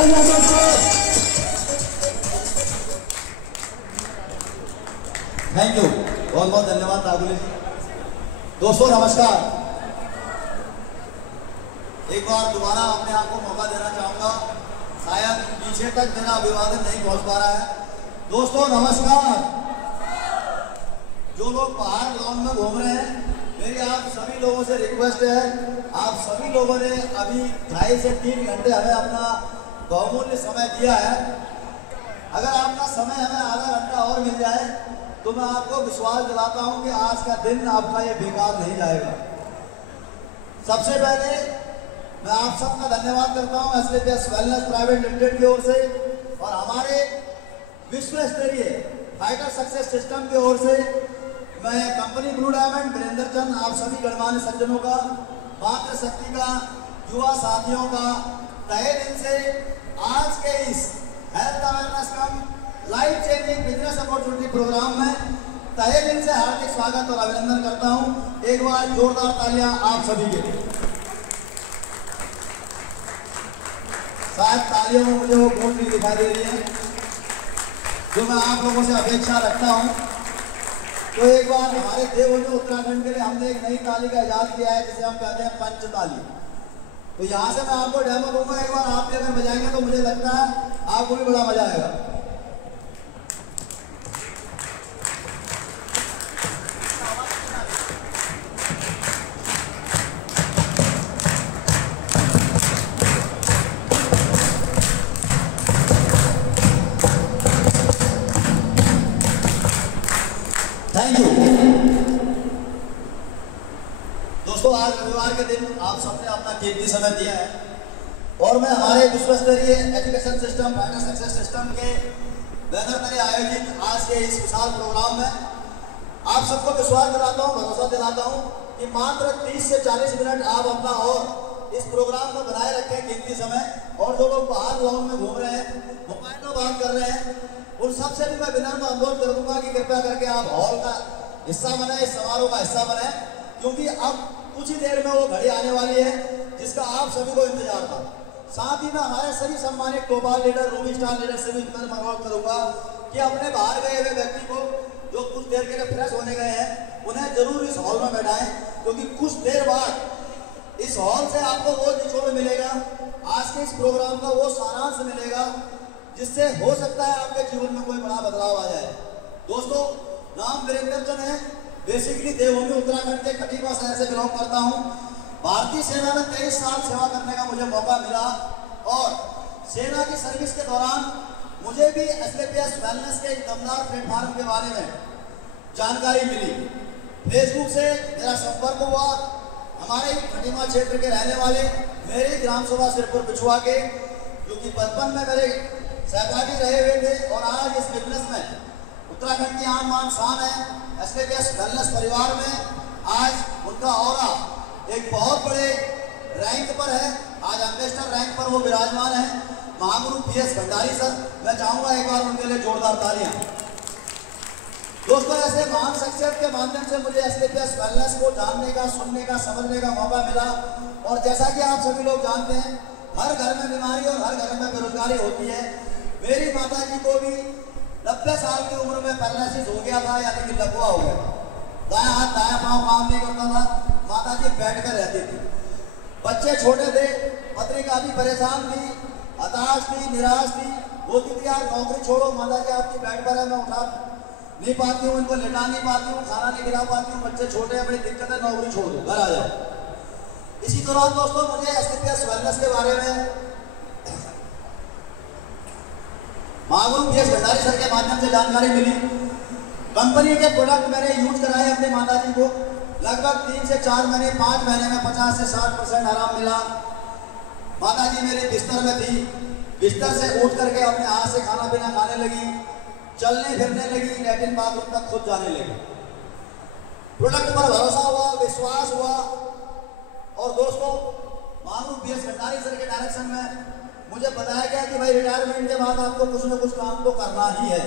तालियां दोस्तों। Thank you, बहुत बहुत धन्यवाद ताबुले जी। दोस्तों नमस्कार। एक बार दोबारा अपने आप को मौका देना चाहूंगा, शायद पीछे तक मेरा अभिवादन नहीं पहुंच पा रहा है। दोस्तों नमस्कार। जो लोग बाहर ग्राउंड में घूम रहे हैं, मेरी आप सभी लोगों से रिक्वेस्ट है, आप सभी लोगों ने अभी 2.5 से 3 घंटे हमें अपना बहुमूल्य समय दिया है। अगर आपका समय हमें आधा घंटा और मिल जाए तो मैं आपको विश्वास दिलाता हूं कि आज का दिन आपका ये बेकार नहीं जाएगा। सबसे पहले मैं आप सबका धन्यवाद करता हूं एसकेपीएस वेलनेस प्राइवेट लिमिटेड की ओर से और हमारे विश्व स्तरीय फाइटर सक्सेस सिस्टम की ओर से। मैं कंपनी ब्लू डायमंड वीरेंद्र चंद आप सभी गणमान्य सज्जनों का, मातृशक्ति का, युवा साथियों का तहे दिल से आज के इस health awareness cum life changing business opportunity program में तहे दिल से हार्दिक स्वागत और अभिनंदन करता हूं। एक बार जोरदार तालियां आप सभी के लिए। शायद तालियों में मुझे वो गूंज नहीं दिखाई दे रही है जो मैं आप लोगों से अपेक्षा रखता हूं। तो एक बार हमारे देवभूमि उत्तराखंड के लिए हमने एक नई ताली का इजाद किया है जिसे हम कहते हैं पंच ताली। तो यहाँ से मैं आपको डेमो दूंगा, एक बार आप भी अगर बजाएंगे तो मुझे लगता है आपको भी बड़ा मजा आएगा। Thank you. दोस्तों आज रविवार के दिन आप सबने अपना कीमती समय दिया है और मैं हमारे विश्व स्तरीय education system fighter success system के बैनर तले आयोजित आज के इस विशाल प्रोग्राम में आप सबको विश्वास दिलाता हूँ, भरोसा दिलाता हूँ कि मात्र 30 से 40 मिनट आप अपना और इस प्रोग्राम को बनाए रखें कीमती समय। और जो लोग बाहर ग्राउंड में घूम रहे हैं, मोबाइल में बात कर रहे हैं, उन सबसे भी मैं विनम्र अनुरोध कर दूंगा कि कृपया करके आप हॉल का हिस्सा बने, इस समारोह का हिस्सा बने, क्योंकि अब कुछ ही देर में वो घड़ी आने वाली है जिसका आप सभी को इंतजार था। साथ ही मैं हमारे सभी सम्मानित टोपाल लीडर, रूबी स्टार लीडर से भी विनम्र अनुरोध करूंगा कि अपने बाहर गए हुए व्यक्ति को जो कुछ देर के लिए फ्रेश होने गए हैं, उन्हें जरूर इस हॉल में बैठाएं, क्योंकि कुछ देर बाद इस हॉल से आपको वो निचोड़ मिलेगा, आज के इस प्रोग्राम का वो सारांश मिलेगा जिससे हो सकता है आपके जीवन में कोई बड़ा बदलाव आ जाए। दोस्तों नाम वीरेंद्र चंद है, बेसिकली देवभूमि उत्तराखंड के कठिबा शहर से बिलोंग करता हूँ। भारतीय सेना में 23 साल सेवा करने का मुझे मौका मिला और सेना की सर्विस के दौरान मुझे भी एसकेपीएस वेलनेस के दमदार प्लेटफॉर्म के बारे में जानकारी मिली। फेसबुक से मेरा संपर्क हुआ। हमारे खटीमा क्षेत्र के रहने वाले मेरे ग्राम सभा सिरपुर पिछुआ के, जो कि बचपन में मेरे सहपाठी रहे हुए थे और आज इस बिजनेस में उत्तराखंड की आन बान शान है। एसकेपीएस वेलनेस परिवार में आज उनका औरा एक बहुत बड़े रैंक पर है, आज एम्बेसडर रैंक पर वो विराजमान है, महागुरु पीएस भंडारी सर। मैं चाहूंगा एक बार उनके लिए जोरदार तालियां। दोस्तों ऐसे महान शख्सियत के माध्यम से मुझे एसकेपीएस वेलनेस को जानने का, सुनने का, समझने का मौका मिला। और जैसा कि आप सभी लोग जानते हैं, हर घर में बीमारी और हर घर में बेरोजगारी होती है। मेरी माता जी को भी 90 साल की उम्र में पैरालिसिस हो गया था, यानी कि लकवा हो गया। दायां हाथ दायां पांव काम नहीं करता था, माता जी बैठ कर रहती थी। बच्चे छोटे थे, पत्नी काफी परेशान थी, हताश थी, निराश थी, बोलती थी यार नौकरी छोड़ो, माता जी आपकी बेड पर है, मैं उठा नहीं पाती हूँ, इनको लेटा नहीं पाती हूँ, खाना नहीं खिला पाती हूँ, बच्चे छोटे हैं, बड़ी दिक्कत है, नौकरी छोड़ दो, घर आ जाओ। इसी दौरान दोस्तों मुझे एसकेपीएस वेलनेस के बारे में महागुरु पीएस भंडारी सर के माध्यम से जानकारी मिली। कंपनी के प्रोडक्ट मैंने यूज कराए अपने माता जी को। लगभग 3 से 4 महीने, 5 महीने में 50 से 60% आराम मिला। माता जी मेरे बिस्तर में थी, बिस्तर से उठ करके अपने हाथ से खाना पीना खाने लगी, चलने फिरने लगी, लैट्रिन बाथरूम तक खुद जाने लगी। प्रोडक्ट पर भरोसा हुआ, विश्वास हुआ। और दोस्तों महागुरु पीएस भंडारी सर के डायरेक्शन में मुझे बताया गया कि भाई रिटायरमेंट के बाद आपको कुछ न कुछ काम तो करना ही है,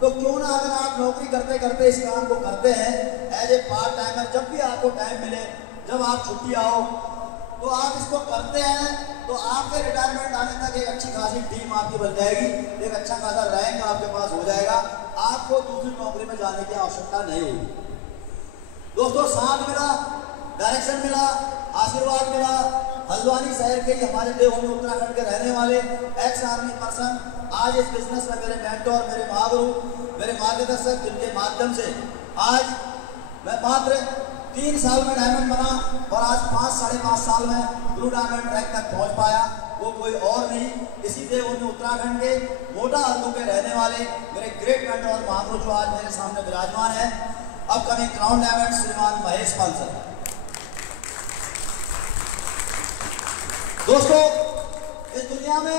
तो क्यों ना अगर आप नौकरी करते करते इस काम को करते हैं एज ए पार्ट टाइमर, जब भी आपको टाइम मिले, जब आप छुट्टी आओ तो आप इसको करते हैं, तो आपके रिटायरमेंट आने तक एक अच्छी खासी खासी टीम आपकी बन जाएगी, एक अच्छा खासा रैंक आपके पास हो जाएगा, आपको दूसरी नौकरी में जाने की आवश्यकता नहीं होगी। दोस्तों साथ मिला, डायरेक्शन मिला, आशीर्वाद मिला। हल्द्वानी शहर के ही हमारे देवभूमि उत्तराखंड के रहने वाले एक्स आर्मी पर्सन आज इस बिजनेस में मेरे मेंटोर, मेरे महागुरु, मेरे मार्गदर्शक, जिनके माध्यम से आज मैं मात्र 3 साल में डायमंड बना और आज 5-5.5 साल में ब्लू डायमंड रैंक तक पहुंच पाया। वो कोई और नहीं, इसी देवभूमि उत्तराखंड के मोटा हल्दू के रहने वाले मेरे ग्रेट मेंटोर और महागुरु जो आज मेरे सामने विराजमान है, अपकमिंग क्राउन डायमंड श्रीमान महेश पाल सर। दोस्तों इस दुनिया में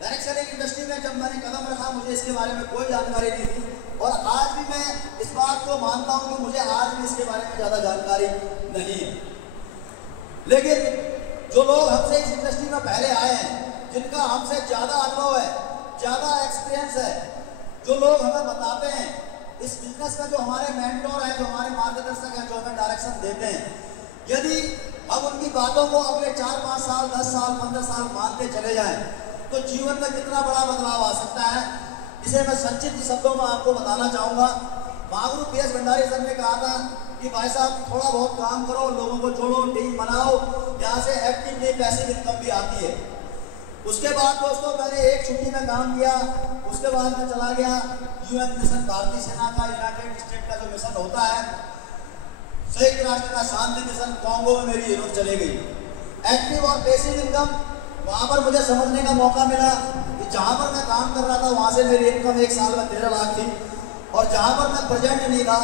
डायरेक्शन इंडस्ट्री में जब मैंने कदम रखा, मुझे इसके बारे में कोई जानकारी नहीं थी और आज भी मैं इस बात को मानता हूं कि मुझे आज भी इसके बारे में ज़्यादा जानकारी नहीं है। लेकिन जो लोग हमसे इस इंडस्ट्री में पहले आए हैं, जिनका हमसे ज़्यादा अनुभव है, ज़्यादा एक्सपीरियंस है, जो लोग हमें बताते हैं इस बिजनेस का, जो हमारे मेंटोर हैं, जो हमारे मार्गदर्शक हैं, जो हमें डायरेक्शन देते हैं, यदि हम उनकी बातों को अगले 4-5 साल, 10 साल, 15 साल मानते चले जाएं तो जीवन में कितना बड़ा बदलाव आ सकता है, इसे मैं संक्षिप्त शब्दों में आपको बताना चाहूँगा। महागुरु PS भंडारी सर ने कहा था कि भाई साहब थोड़ा बहुत काम करो, लोगों को जोड़ो, टीम बनाओ, यहाँ से एक्टिवली पैसिव इनकम भी आती है। उसके बाद दोस्तों मैंने एक छुट्टी में काम किया, उसके बाद मैं चला गया UN मिशन, भारतीय सेना का यूनाइटेड स्टेट का जो मिशन होता है, संयुक्त राष्ट्र का शांति मिशन, कॉन्गो में मेरी यूनिट चली गई। एक्टिव और पैसिव इनकम, वहाँ पर मुझे समझने का मौका मिला कि जहाँ पर मैं काम कर रहा था वहाँ से मेरी इनकम एक साल में 13 लाख थी और जहाँ पर मैं प्रेजेंट नहीं था,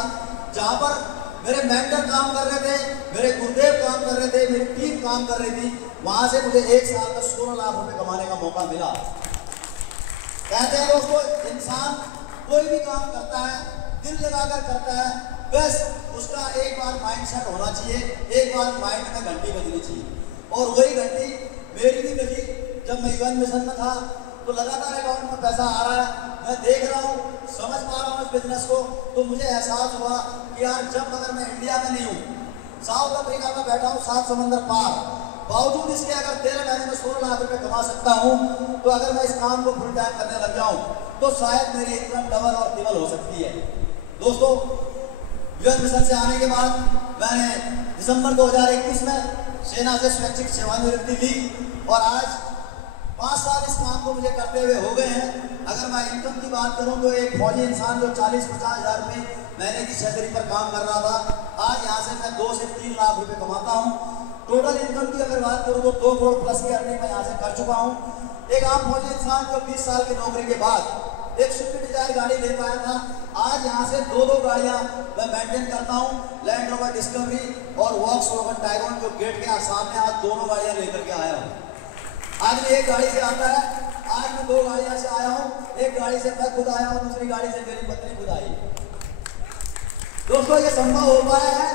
जहाँ पर मेरे मेंटर काम कर रहे थे, मेरे गुरुदेव काम कर रहे थे, मेरी टीम काम कर रही थी, वहाँ से मुझे एक साल में 16 लाख रुपए कमाने का मौका मिला। कहते हैं दोस्तों इंसान कोई भी काम करता है दिल लगाकर करता है, बस उसका एक बार माइंड सेट होना चाहिए, एक बार माइंड में घंटी बजनी चाहिए। और वही घंटी मेरी भी बजी जब मैं UN मिशन में था, तो लगातार अकाउंट में पैसा आ रहा है, मैं देख रहा हूँ, समझ पा रहा हूँ इस बिजनेस को, तो मुझे एहसास हुआ कि यार जब अगर मैं इंडिया में नहीं हूँ, साउथ अफ्रीका में बैठा हूँ 7 समंदर पार, बावजूद इसके अगर 13 महीने में 16 लाख रुपए कमा सकता हूँ, तो अगर मैं इस काम को फुल टाइम करने लग जाऊँ तो शायद मेरी इनकम डबल और ट्रिपल हो सकती है। दोस्तों UN मिशन से आने के बाद मैंने दिसंबर 2021 में सेना से स्वैच्छिक सेवानिवृत्ति ली और आज 5 साल इस काम को मुझे करते हुए हो गए हैं। अगर मैं इनकम की बात करूं तो एक फौजी इंसान जो 40-50 हज़ार रुपये महीने की सैलरी पर काम कर रहा था, आज यहाँ से मैं 2 से 3 लाख रुपए कमाता हूँ। टोटल इनकम की अगर बात करूँ तो 2 करोड़ प्लस की अर्निंग मैं यहाँ से कर चुका हूँ। एक आम फौजी इंसान जो 20 साल की नौकरी के बाद एक स्विफ्ट डिजायर गाड़ी ले पाया था, आज यहाँ से 2 गाड़ियाँ मैं मेंटेन करता हूँ, लैंड रोवर डिस्कवरी और वॉक्सवैगन टाइगन, जो गेट के सामने आज दोनों गाड़ियाँ लेकर के आया हूँ। आज भी एक गाड़ी से आता है, आज मैं 2 गाड़ियाँ से आया हूँ, एक गाड़ी से मैं खुद आया हूँ, दूसरी गाड़ी से मेरी पत्नी खुद आई। दोस्तों ये संभव हो पाया है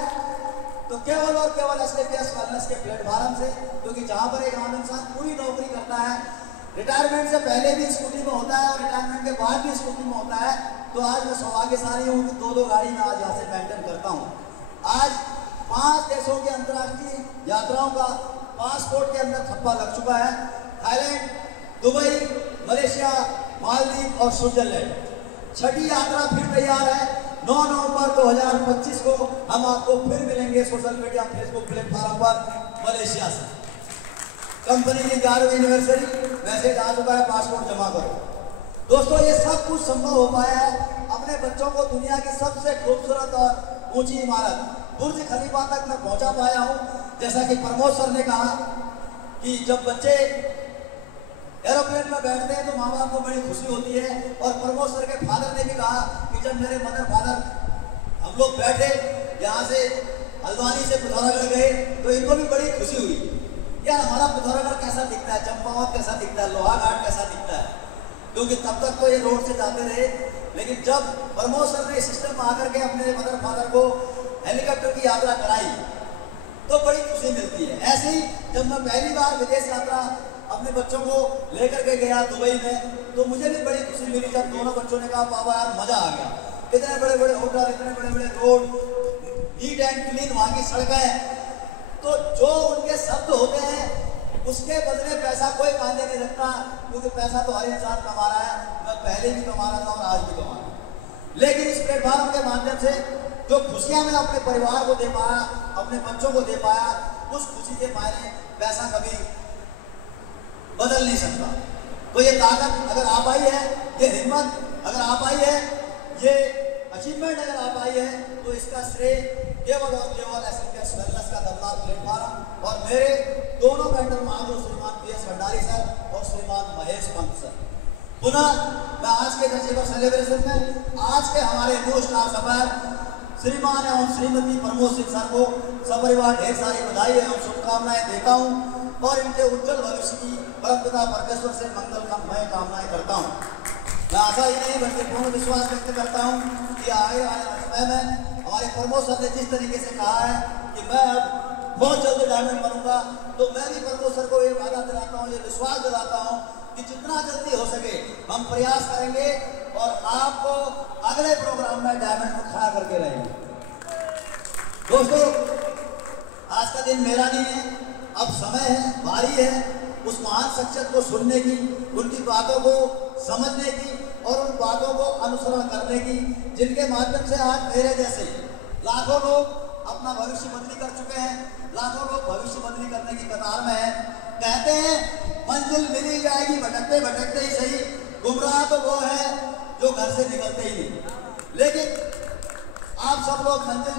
तो केवल और केवल SKPS वेलनेस के प्लेटफॉर्म से, क्योंकि जहाँ पर एक आम इंसान पूरी नौकरी करता है, रिटायरमेंट से पहले भी स्कूटी में होता है और रिटायरमेंट के बाद भी स्कूटी में होता है, तो आज मैं सौभाग्यशाली हूँ कि 2 गाड़ी में आज यहाँ से मेंटेन करता हूँ। आज 5 देशों के अंतर्राष्ट्रीय यात्राओं का पासपोर्ट के अंदर ठप्पा लग चुका है। थाईलैंड, दुबई, मलेशिया, मालदीव और स्विट्जरलैंड। 6ठी यात्रा फिर तैयार है। 9 नवंबर 2025 को हम आपको फिर मिलेंगे सोशल मीडिया फेसबुक प्लेटफॉर्म पर मलेशिया से। कंपनी की 11वीं एनिवर्सरी, मैसेज आ चुका है, पासपोर्ट जमा करो। दोस्तों ये सब कुछ संभव हो पाया है अपने बच्चों को दुनिया की सबसे खूबसूरत और ऊंची इमारत बुर्ज खलीफा तक मैं पहुंचा पाया हूं। जैसा कि प्रमोद सर ने कहा कि जब बच्चे एरोप्लेन में बैठते हैं तो माँ बाप को बड़ी खुशी होती है, और प्रमोद सर के फादर ने भी कहा कि जब मेरे मदर फादर हम लोग बैठे यहाँ से हल्द्वानी से पिथौरागढ़ गए तो इनको भी बड़ी खुशी हुई, यार हमारा पिथौरागढ़ कैसा दिखता है, चंपावत कैसा दिखता है, लोहाघाट कैसा दिखता है, क्योंकि तब तक तो ये रोड से जाते रहे। लेकिन जब प्रमोद सर ने सिस्टम में आकर के अपने मदर फादर को हेलीकॉप्टर की यात्रा कराई तो बड़ी खुशी मिलती है। ऐसे ही जब मैं पहली बार विदेश यात्रा अपने बच्चों को लेकर के गया दुबई में, तो मुझे भी बड़ी खुशी मिली जब दोनों बच्चों ने कहा पापा यार मजा आ गया, इतने बड़े बड़े होटल, इतने बड़े बड़े रोड, नीट एंड क्लीन वहाँ की सड़कें। तो जो उनके शब्द होते हैं उसके बदले पैसा कोई मायने नहीं रखता, क्योंकि पैसा तो हर इंसान कमा रहा है। मैं पहले भी कमा रहा था और आज भी कमा रहा हूँ। लेकिन इस प्लेटफॉर्म के माध्यम से जो खुशियां मैं अपने परिवार को दे पाया, अपने बच्चों को दे पाया, उस खुशी के मायने पैसा कभी बदल नहीं सकता। तो ये ताकत अगर आ पाई है, ये हिम्मत अगर आ पाई है, ये अचीवमेंट अगर आ पाई है, तो इसका श्रेय केवल और केवल SLKS वेलनेस का दमदार प्लेटफॉर्म और मेरे दोनों मेंटर महागुरु श्रीमान PS भंडारी सर और श्रीमान महेश पंत सर। पुनः मैं आज के अचीवर सेलिब्रेशन में आज के हमारे न्यू स्टार सफर श्रीमान एवं श्रीमती प्रमोद सिंह सर को सपरिवार ढेर सारी बधाई एवं शुभकामनाएं देता हूं और इनके उज्जवल भविष्य की परमपिता परमेश्वर से मंगलमय कामनाएं करता हूं। मैं आशा ही नहीं बल्कि पूर्ण विश्वास व्यक्त करता हूं कि आगे आने वाले समय में हमारे प्रमोद सर ने जिस तरीके से कहा है कि मैं अब बहुत जल्दी डायमंड बनूंगा, तो मैं भी प्रमोद सर को ये वादा दिलाता हूँ, ये विश्वास दिलाता हूँ कि जितना जल्दी हो सके हम प्रयास करेंगे और आपको अगले प्रोग्राम में डायमंड को खड़ा करके रहेंगे। दोस्तों, आज का दिन मेरा नहीं है, अब समय है, बारी है उस महान शख्सियत को सुनने की, उनकी बातों को समझने की और उन बातों को अनुसरण करने की, जिनके माध्यम से आज मेरे जैसे लाखों लोग अपना भविष्य बदली कर चुके हैं, लाखों लोग भविष्य बदली करने की कतार में हैं। कहते हैं मंजिल मिली जाएगी भटकते भटकते ही सही, गुमराह तो वो है जो घर से निकलते ही नहीं। लेकिन आप सब लोग मंजिल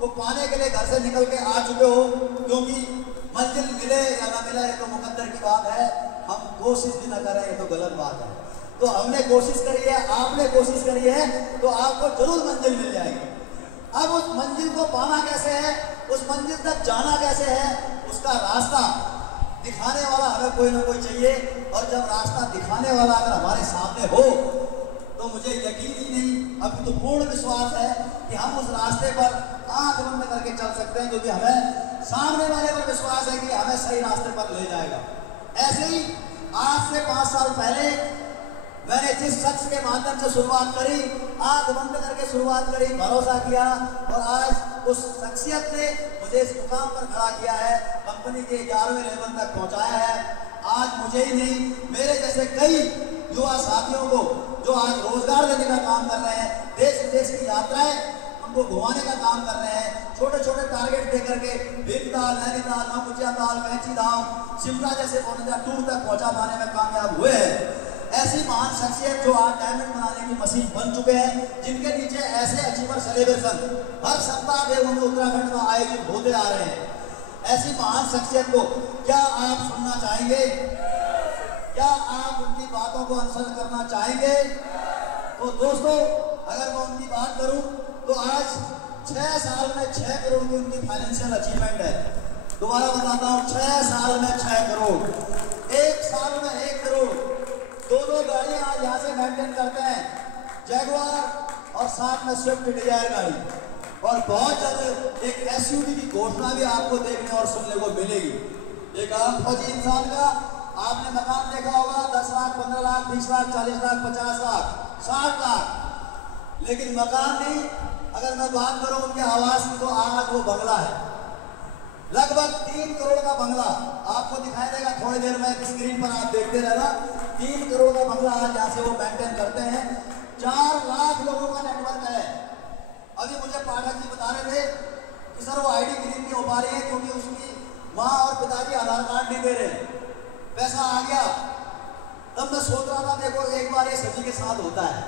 को पाने के लिए घर से निकल के आ चुके हो, क्योंकि मंजिल मिले या ना मिले ये तो मुकद्दर की बात है, हम कोशिश भी ना करें ये तो गलत बात है। तो हमने कोशिश करी है, आपने कोशिश करी है, तो आपको जरूर मंजिल मिल जाएगी। अब उस मंजिल को पाना कैसे है, उस मंजिल तक जाना कैसे है, उसका रास्ता दिखाने वाला हमें कोई ना कोई चाहिए। और जब रास्ता दिखाने वाला अगर हमारे सामने हो तो मुझे यकीन ही नहीं, अभी तो पूर्ण विश्वास है कि हम उस रास्ते पर आंख बंद करके चल सकते हैं, क्योंकि हमें सामने वाले पर विश्वास है कि हमें सही रास्ते पर ले जाएगा। ऐसे ही आज से 5 साल पहले मैंने जिस शख्स के माध्यम से शुरुआत करी, आंख बंद करके शुरुआत करी, भरोसा किया और आज उस शख्सियत ने मुझे इस मुकाम पर खड़ा किया है, कंपनी के 11वें लेवल तक पहुंचाया है। आज मुझे ही नहीं, मेरे जैसे कई युवा साथियों को जो आज रोजगार देने का काम कर रहे हैं, देश विदेश की यात्राएं उनको घुमाने का काम कर रहे हैं, छोटे छोटे टारगेट दे करके भीमताल, नैनीताल, नौकुचियाताल, कैंची धाम, शिमला जैसे 52 टूर तक पहुंचा पाने में कामयाब हुए हैं। ऐसी महान शख्सियत जो आज डायमंड बनाने की मशीन बन चुके हैं, जिनके नीचे ऐसे अचीवर सेलिब्रेशन हर सप्ताह देवभूमि उत्तराखंड में आयोजित होते आ रहे हैं। ऐसी महान शख्सियत को क्या आप सुनना चाहेंगे? क्या आप उनकी बातों को अनुसरण करना चाहेंगे? तो दोस्तों, अगर मैं उनकी बात करूं तो आज 6 साल में 6 करोड़ की उनकी फाइनेंशियल अचीवमेंट है। दोबारा बताता हूं, 6 साल में 6 करोड़, 1 साल में 1 करोड़। 2 गाड़ियां आज यहाँ से मेंटेन करते हैं, जैगुआर और साथ में स्विफ्ट डिजायर गाड़ी। और बहुत जल्द एक SUV की घोषणा भी आपको देखने और सुनने को मिलेगी। एक आम फौजी इंसान का आपने मकान देखा होगा, 10 लाख, 15 लाख, 20 लाख, 40 लाख, 50 लाख, 60 लाख, लेकिन मकान नहीं। अगर मैं बात करूं उनके आवास की, तो आज वो बंगला है, लगभग 3 करोड़ का बंगला आपको दिखाई देगा थोड़ी देर में स्क्रीन पर, आप देखते रहना। 3 करोड़ का बंगला आज यहाँ से वो मेंटेन करते हैं। 4 लाख लोगों का नेटवर्क है। अभी मुझे पाठक जी बता रहे थे कि सर वो ID ग्रीन नहीं हो पा रही है क्योंकि उसकी माँ और पिताजी आधार कार्ड नहीं दे रहे, पैसा आ गया। तब मैं सोच रहा था देखो एक बार ये सभी के साथ होता है,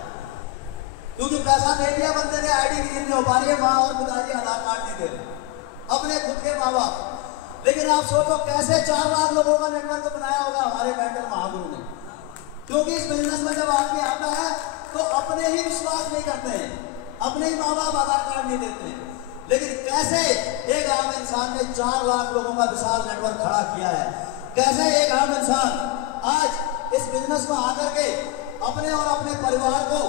क्योंकि पैसा दे दिया बंदे ने, ID ग्रीन नहीं हो पा रही है, माँ और पिताजी आधार कार्ड नहीं दे रहे, अपने खुद के माँ बाप। लेकिन आप सोचो कैसे 4 लाख लोगों का नेटवर्क बनाया होगा हमारे मेंटर महागुरु ने। क्योंकि इस बिजनेस में जब आदमी आता है तो अपने ही विश्वास नहीं करते हैं, अपने ही माँ बाप आधार कार्ड नहीं देते हैं, लेकिन कैसे एक आम इंसान ने 4 लाख लोगों का विशाल नेटवर्क खड़ा किया है। कैसे एक आम इंसान आज इस बिजनेस में आकर के अपने और अपने परिवार को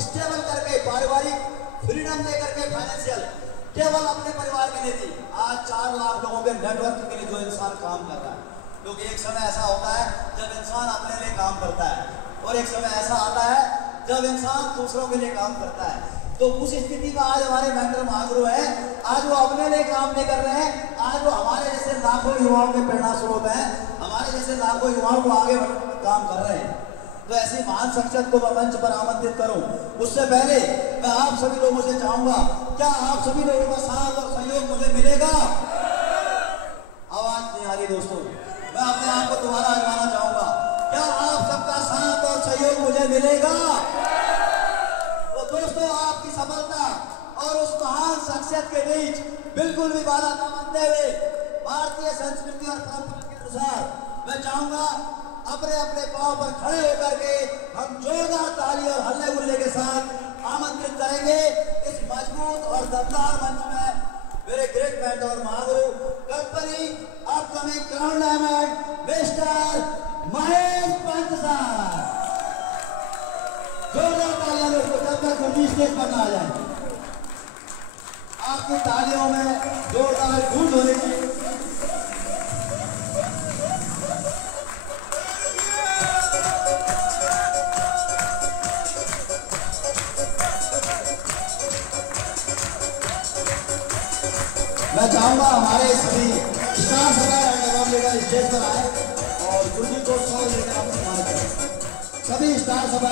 स्टेबल करके, पारिवारिक फ्रीडम दे करके, फाइनेंशियल केवल अपने परिवार के लिए नहीं, आज 4 लाख लोगों के नेटवर्क के लिए जो इंसान काम कर रहा है। क्योंकि एक समय ऐसा होता है जब इंसान अपने लिए काम करता है, और एक समय ऐसा आता है जब इंसान दूसरों के लिए काम करता है। तो उस स्थिति में आज हमारे मेंटर महागुरु हैं, आज वो अपने लिए काम नहीं कर रहे हैं, आज वो हमारे जैसे लाखों युवाओं के प्रेरणा स्रोत हैं, हमारे जैसे लाखों युवाओं को आगे बढ़ने का काम कर रहे हैं, तो ऐसी महान शख्सियत को मैं मंच पर आमंत्रित करूं। उससे पहले मैं आप सभी लोगों से चाहूंगा, क्या आप सभी लोगों का साथ और सहयोग मुझे मिलेगा? आवाज नहीं आ रही दोस्तों, मैं अपने आप को दोबारा आजमाना चाहूंगा, क्या आप सबका साथ और सहयोग मुझे मिलेगा? तो दोस्तों, आपकी सफलता और उस महान शख्सियत के बीच बिल्कुल भी बाधा न बनते हुए भारतीय संस्कृति और परंपरा के अनुसार मैं चाहूंगा अपने अपने पांव पर खड़े होकर के हम जोरदार ताली और हल्ले गुल्ले के साथ आमंत्रित करेंगे इस मजबूत और दमदार मंच में मेरे great mentor Mahaguru company upcoming crown diamond mister Mahesh Pant साहब। जोरदार तालियां दोस्तों, जब तक गुरजी स्टेज पर ना आ जाए। आपकी तालियों में जोरदार गूंज होनी चाहिए। मैं चाहूंगा हमारे सभी स्टार सभा लीडर स्टेज पर आए और गुरजी को सौ लेकर अपनी मांग करें। सभी स्टार सभा